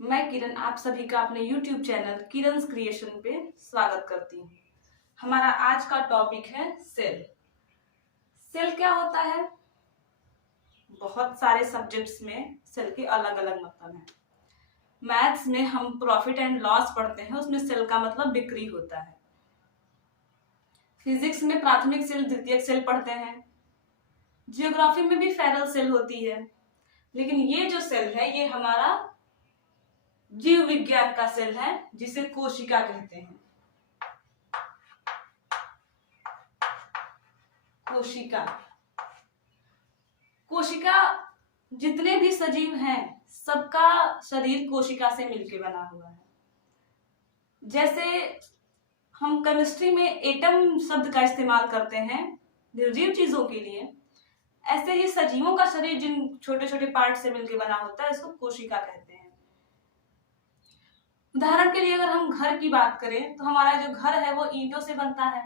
मैं किरण आप सभी का अपने YouTube चैनल किरण's क्रिएशन पे स्वागत करती हूँ। हमारा आज का टॉपिक है सेल। सेल क्या होता है? बहुत सारे सब्जेक्ट्स में सेल के अलग अलग मतलब हैं। मैथ्स में हम प्रॉफिट एंड लॉस पढ़ते हैं, उसमें सेल का मतलब बिक्री होता है। फिजिक्स में प्राथमिक सेल द्वितीयक सेल पढ़ते हैं। जियोग्राफी में भी फेरल सेल होती है। लेकिन ये जो सेल है ये हमारा जीव विज्ञान का सेल है, जिसे कोशिका कहते हैं। कोशिका कोशिका जितने भी सजीव हैं सबका शरीर कोशिका से मिलकर बना हुआ है। जैसे हम केमिस्ट्री में एटम शब्द का इस्तेमाल करते हैं निर्जीव चीजों के लिए, ऐसे ही सजीवों का शरीर जिन छोटे छोटे पार्ट से मिलकर बना होता है इसको कोशिका कहते हैं। उदाहरण के लिए अगर हम घर की बात करें तो हमारा जो घर है वो ईंटों से बनता है।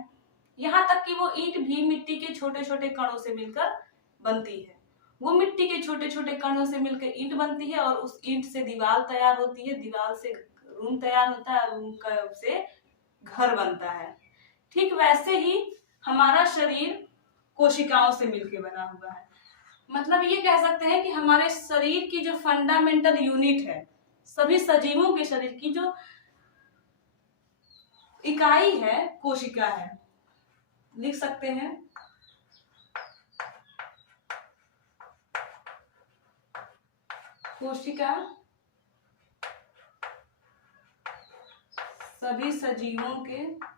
यहाँ तक कि वो ईंट भी मिट्टी के छोटे छोटे कणों से मिलकर बनती है। वो मिट्टी के छोटे छोटे कणों से मिलकर ईंट बनती है और उस ईंट से दीवार तैयार होती है, दीवार से रूम तैयार होता है, रूम से घर बनता है। ठीक वैसे ही हमारा शरीर कोशिकाओं से मिलकर बना हुआ है। मतलब ये कह सकते हैं कि हमारे शरीर की जो फंडामेंटल यूनिट है, सभी सजीवों के शरीर की जो इकाई है कोशिका है। लिख सकते हैं कोशिका सभी सजीवों के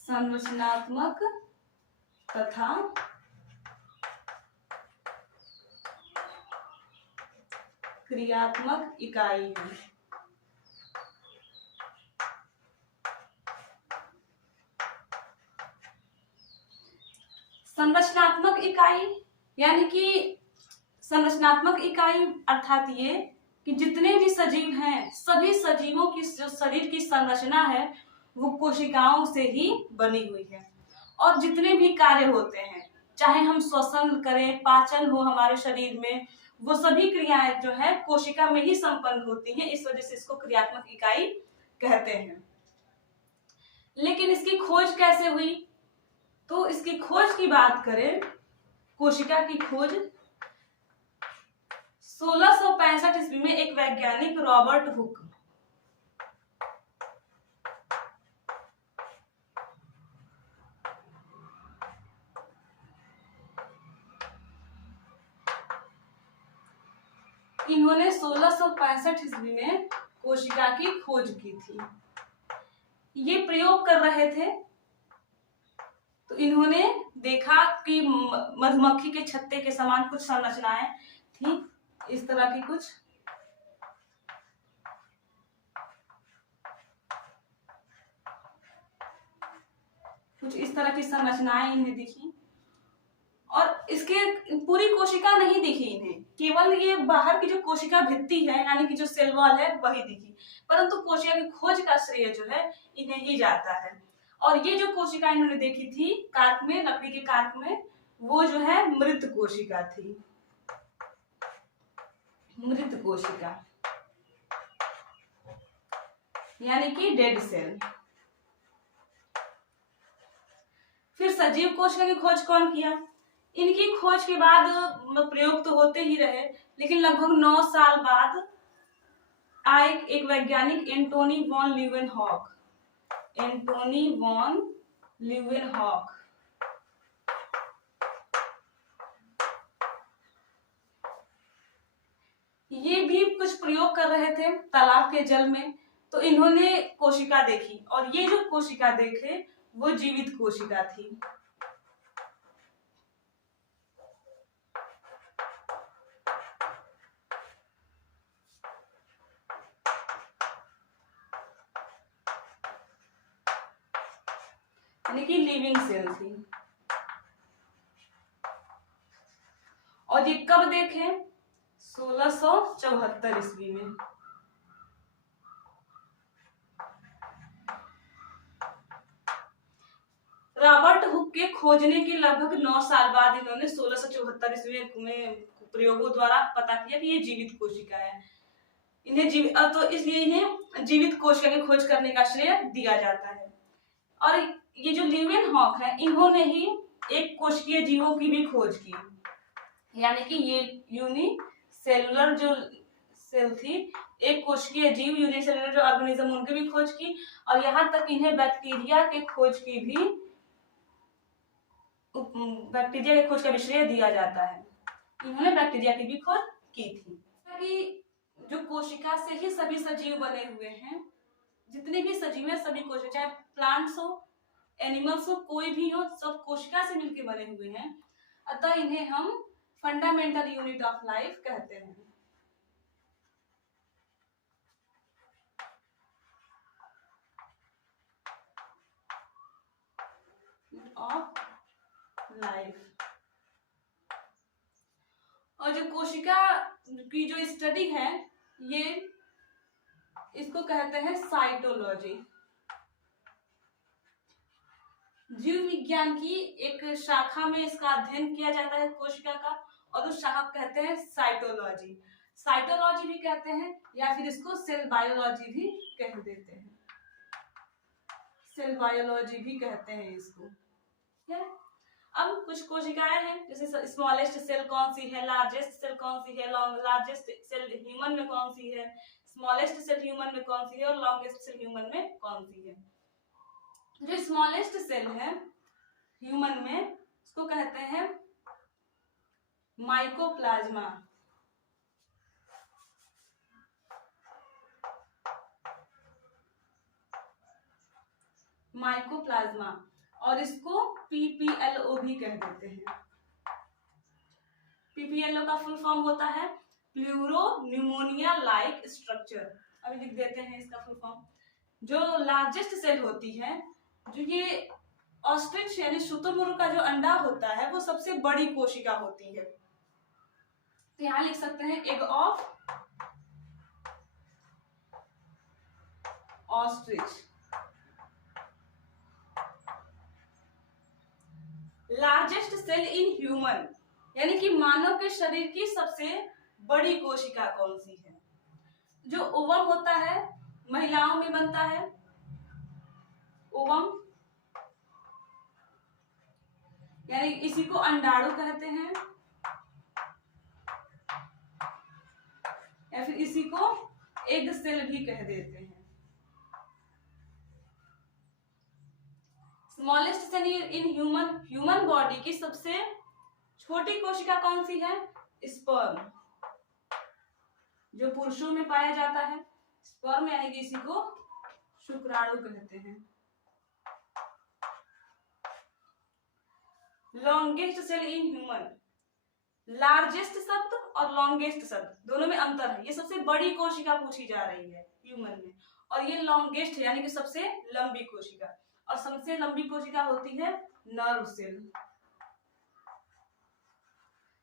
संरचनात्मक तथा क्रियात्मक इकाई है। संरचनात्मक इकाई यानी कि संरचनात्मक इकाई अर्थात ये कि जितने भी सजीव हैं सभी सजीवों की जो शरीर की संरचना है वो कोशिकाओं से ही बनी हुई है। और जितने भी कार्य होते हैं, चाहे हम श्वसन करें, पाचन हो हमारे शरीर में, वो सभी क्रियाएं जो है कोशिका में ही संपन्न होती हैं। इस वजह से इसको क्रियात्मक इकाई कहते हैं। लेकिन इसकी खोज कैसे हुई? तो इसकी खोज की बात करें, कोशिका की खोज 1665 ईस्वी में एक वैज्ञानिक रॉबर्ट हुक इन्होंने 1665 ईस्वी में कोशिका की खोज की थी। ये प्रयोग कर रहे थे तो इन्होंने देखा कि मधुमक्खी के छत्ते के समान कुछ संरचनाएं थी, इस तरह की कुछ इस तरह की संरचनाएं इन्हें दिखी। और इसके पूरी कोशिका नहीं दिखी इन्हें, केवल ये बाहर की जो कोशिका भित्ति है यानी कि जो सेल वॉल है वही दिखी। परंतु कोशिका की खोज का श्रेय जो है इन्हें ही जाता है। और ये जो कोशिका इन्होंने देखी थी कार्क में, लकड़ी के कार्क में, वो जो है मृत कोशिका थी। मृत कोशिका यानी कि डेड सेल। फिर सजीव कोशिका की खोज कौन किया? इनकी खोज के बाद प्रयोग तो होते ही रहे, लेकिन लगभग 9 साल बाद आए एक वैज्ञानिक Antony von Leeuwenhoek. Antony von Leeuwenhoek ये भी कुछ प्रयोग कर रहे थे तालाब के जल में। तो इन्होंने कोशिका देखी और ये जो कोशिका देखे वो जीवित कोशिका थी। यानी कि लिविंग सेल थी। और ये कब देखे? 1674 ईस्वी में। के खोजने के लगभग 9 साल बाद इन्होंने 1674 ईस्वी में प्रयोगों द्वारा पता किया कि ये जीवित कोशिका है। तो इसलिए इन्हें जीवित कोशिका की खोज करने का श्रेय दिया जाता है। और ये जो लीवेनहॉक है, इन्होंने ही एक कोशिकीय जीवों की भी खोज की, यानी कि ये यूनिसेलुलर जो सेल थी, एक कोशिकीय जीव यूनिसेलुलर जो ऑर्गेनिज्म, उनकी भी खोज की। और यहाँ तक इन्हें बैक्टीरिया के खोज का भी श्रेय दिया जाता है। इन्होंने बैक्टीरिया की भी खोज की थी। कि जो कोशिका से ही सभी सजीव बने हुए हैं, जितने भी सजीव हैं सभी कोशिका, चाहे प्लांट्स हो, एनिमल्स हो, कोई भी हो, सब कोशिका से मिलकर बने हुए हैं। अतः इन्हें हम फंडामेंटल यूनिट ऑफ लाइफ कहते हैं। Of life. और जो कोशिका की जो स्टडी है, ये इसको कहते हैं साइटोलॉजी। जीव विज्ञान की एक शाखा में इसका अध्ययन किया जाता है कोशिका का, और उस शाखा को कहते हैं साइटोलॉजी। साइटोलॉजी भी कहते हैं, या फिर इसको सेल बायोलॉजी भी कह देते हैं। सेल बायोलॉजी भी कहते हैं इसको। ठीक है, अब कुछ कोशिकाएं हैं, जैसे स्मॉलेस्ट सेल कौन सी है, लार्जेस्ट सेल कौन सी है, लार्जेस्ट सेल ह्यूमन में कौन सी है, स्मॉलेस्ट सेल ह्यूमन में कौन सी है, और लॉन्गेस्ट सेल ह्यूमन में कौन सी है। जो स्मॉलेस्ट सेल है ह्यूमन में, उसको कहते हैं माइकोप्लाज्मा। माइकोप्लाज्मा, और इसको पीपीएलओ भी कह देते हैं। पीपीएलओ का फुल फॉर्म होता है प्लूरो न्यूमोनिया लाइक स्ट्रक्चर। अभी लिख देते हैं इसका फुल फॉर्म। जो लार्जेस्ट सेल होती है, जो ये ऑस्ट्रिच यानी शुतुरमुर्ग का जो अंडा होता है, वो सबसे बड़ी कोशिका होती है। तो यहां लिख सकते हैं egg of ostrich. Largest cell in human, यानी कि मानव के शरीर की सबसे बड़ी कोशिका कौन सी है। जो ओवम होता है, महिलाओं में बनता है ओवम, यानी इसी को अंडाणु कहते हैं, या फिर इसी को एग सेल भी कह देते हैं। Smallest cell in human body की सबसे छोटी कोशिका कौन सी है, स्पर्म, जो पुरुषों में पाया जाता है। स्पर्म यानी कि इसी को शुक्राणु कहते हैं। Longest cell in human, largest शब्द और लॉन्गेस्ट शब्द दोनों में अंतर है। ये सबसे बड़ी कोशिका पूछी जा रही है ह्यूमन में, और ये लॉन्गेस्ट यानी कि सबसे लंबी कोशिका। और सबसे लंबी कोशिका होती है नर्व सेल,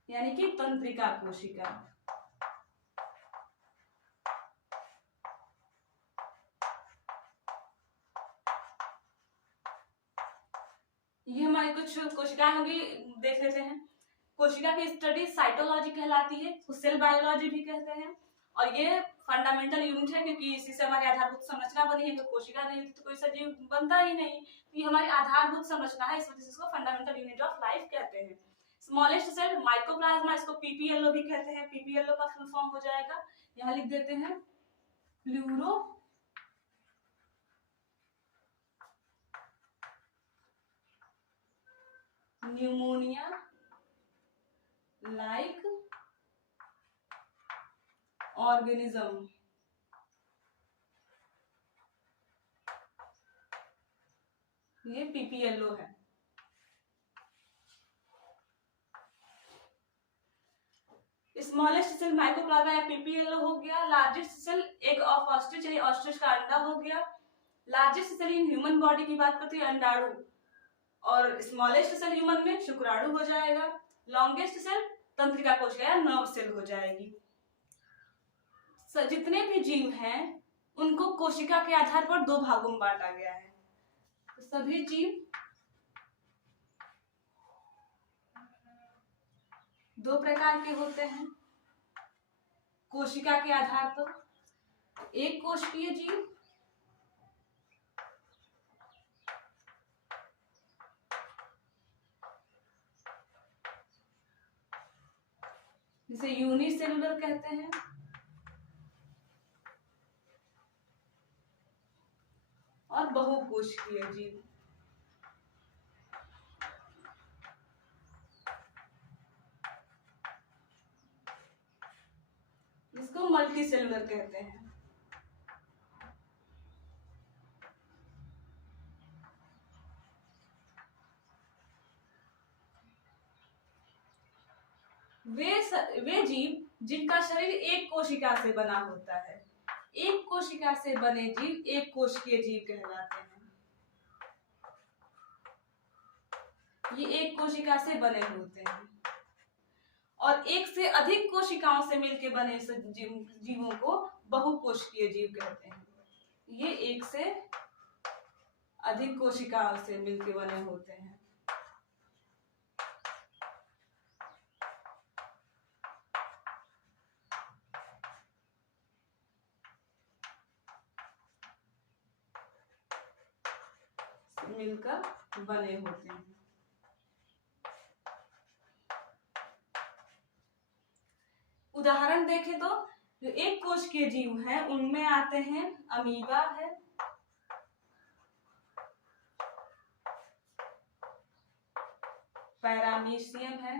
यानी कि तंत्रिका कोशिका। ये हमारी कुछ कोशिकाएं होंगी, देख लेते हैं। कोशिका की स्टडी साइटोलॉजी कहलाती है, तो सेल बायोलॉजी भी कहते हैं। और ये फंडामेंटल यूनिट है, क्योंकि इसी से हमारी आधारभूत संरचना बनी है। तो कोशिका नहीं तो कोई सजीव बनता ही नहीं, तो ये हमारी आधारभूत संरचना है, इस वजह से इसको फंडामेंटल यूनिट ऑफ लाइफ कहते हैं। स्मॉलेस्ट सेल माइकोप्लाज्मा, इसको पीपीएलओ भी कहते हैं। पीपीएलओ का फुल फॉर्म हो जाएगा, यहाँ लिख देते हैं प्लूरो न्यूमोनिया लाइक ऑर्गेनिज्म। ये पीपीएलओ है। स्मॉलेस्ट सेल माइकोप्लाज्मा या पीपीएलओ हो गया। Largest cell egg of ostrich, यानी ऑस्ट्रिच का अंडा हो गया। Largest cell in human body की बात करते हैं अंडाणु, और स्मॉलेस्ट सेल ह्यूमन में शुक्राणु हो जाएगा। लॉन्गेस्ट सेल तंत्रिका कोशिका या नर्व सेल हो जाएगी। जितने भी जीव हैं उनको कोशिका के आधार पर दो भागों में बांटा गया है। तो सभी जीव दो प्रकार के होते हैं कोशिका के आधार पर। एक कोशिकीय जीव जिसे यूनिसेलुलर कहते हैं, और बहुकोशिकीय जीव जिसको मल्टीसेलुलर कहते हैं। वे जीव जिनका शरीर एक कोशिका से बना होता है। एक कोशिका से बने जीव एक कोशिकीय जीव कहलाते हैं। ये एक कोशिका से बने होते हैं। और एक से अधिक कोशिकाओं से मिलकर बने जीवों को बहुकोशिकीय जीव कहते हैं। ये एक से अधिक कोशिकाओं से मिलकर बने होते हैं। मिलकर बने होते हैं। उदाहरण देखें तो जो एक कोश के जीव हैं उनमें आते हैं अमीबा है, पैरामीशियम है,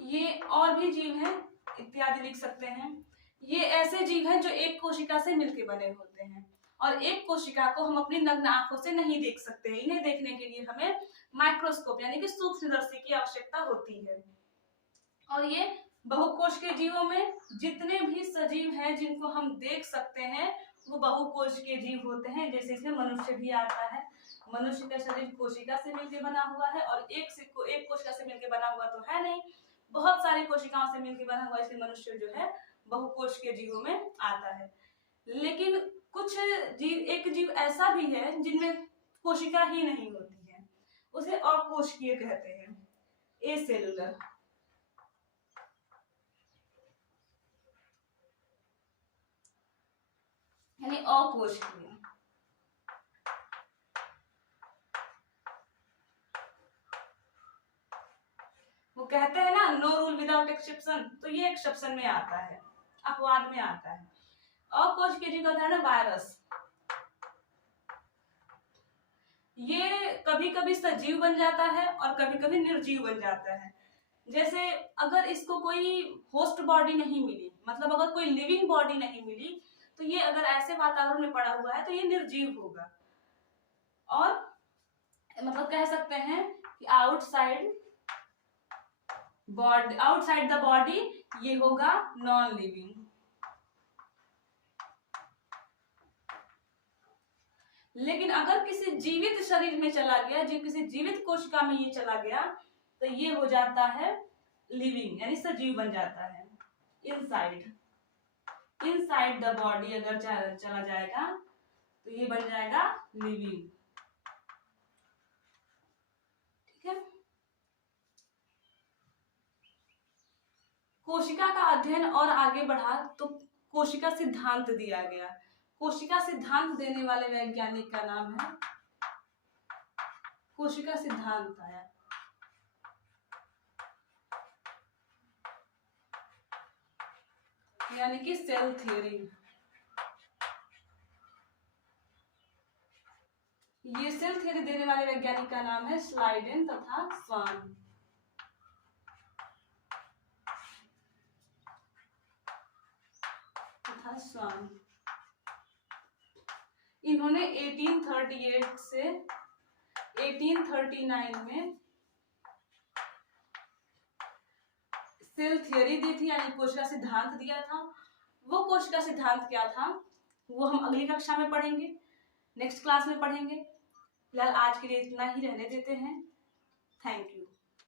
ये और भी जीव हैं इत्यादि लिख सकते हैं। ये ऐसे जीव हैं जो एक कोशिका से मिलकर बने होते हैं और एक कोशिका को हम अपनी नग्न आंखों से नहीं देख सकते हैं। इन्हें देखने के लिए हमें माइक्रोस्कोप यानी कि सूक्ष्मदर्शी की आवश्यकता होती है। और ये बहुकोश के जीवों में जितने भी सजीव हैं जिनको हम देख सकते हैं वो बहुकोश के जीव होते हैं। जैसे इसमें मनुष्य भी आता है। मनुष्य का शरीर कोशिका से मिलकर बना हुआ है और एक कोशिका से मिलकर बना हुआ तो है नहीं, बहुत सारी कोशिकाओं से मिलकर बना हुआ, इसलिए मनुष्य जो है बहुकोश के जीवों में आता है। लेकिन कुछ जीव, एक जीव ऐसा भी है जिनमें कोशिका ही नहीं होती है, उसे अकोशिकीय कहते हैं, एसेलुलर। यानी अकोशिकीय। वो कहते हैं ना नो रूल विदाउट एक्सेप्शन, तो ये एक्सेप्शन में आता है, अपवाद में आता है। अकोशिकीय जीव का उदाहरण है वायरस। ये कभी कभी सजीव बन जाता है और कभी कभी निर्जीव बन जाता है। जैसे अगर इसको कोई होस्ट बॉडी नहीं मिली, मतलब अगर कोई लिविंग बॉडी नहीं मिली, तो ये अगर ऐसे वातावरण में पड़ा हुआ है तो ये निर्जीव होगा। और मतलब कह सकते हैं कि आउटसाइड द बॉडी ये होगा नॉन लिविंग। लेकिन अगर किसी जीवित शरीर में चला गया, जो किसी जीवित कोशिका में ये चला गया, तो ये हो जाता है लिविंग, यानी सजीव बन जाता है। इनसाइड द बॉडी अगर चला जाएगा तो ये बन जाएगा लिविंग। ठीक है। कोशिका का अध्ययन और आगे बढ़ा तो कोशिका सिद्धांत दिया गया। कोशिका सिद्धांत देने वाले वैज्ञानिक का नाम है, कोशिका सिद्धांत आया। यानी कि सेल थ्योरी। ये सेल थ्योरी देने वाले वैज्ञानिक का नाम है स्लाइडेन तथा स्वान। इन्होंने 1838 से 1839 में सेल थ्योरी दी थी, यानी कोशिका सिद्धांत दिया था। वो कोशिका सिद्धांत क्या था वो हम अगली कक्षा में पढ़ेंगे, नेक्स्ट क्लास में पढ़ेंगे। फिलहाल आज के लिए इतना ही रहने देते हैं। Thank you.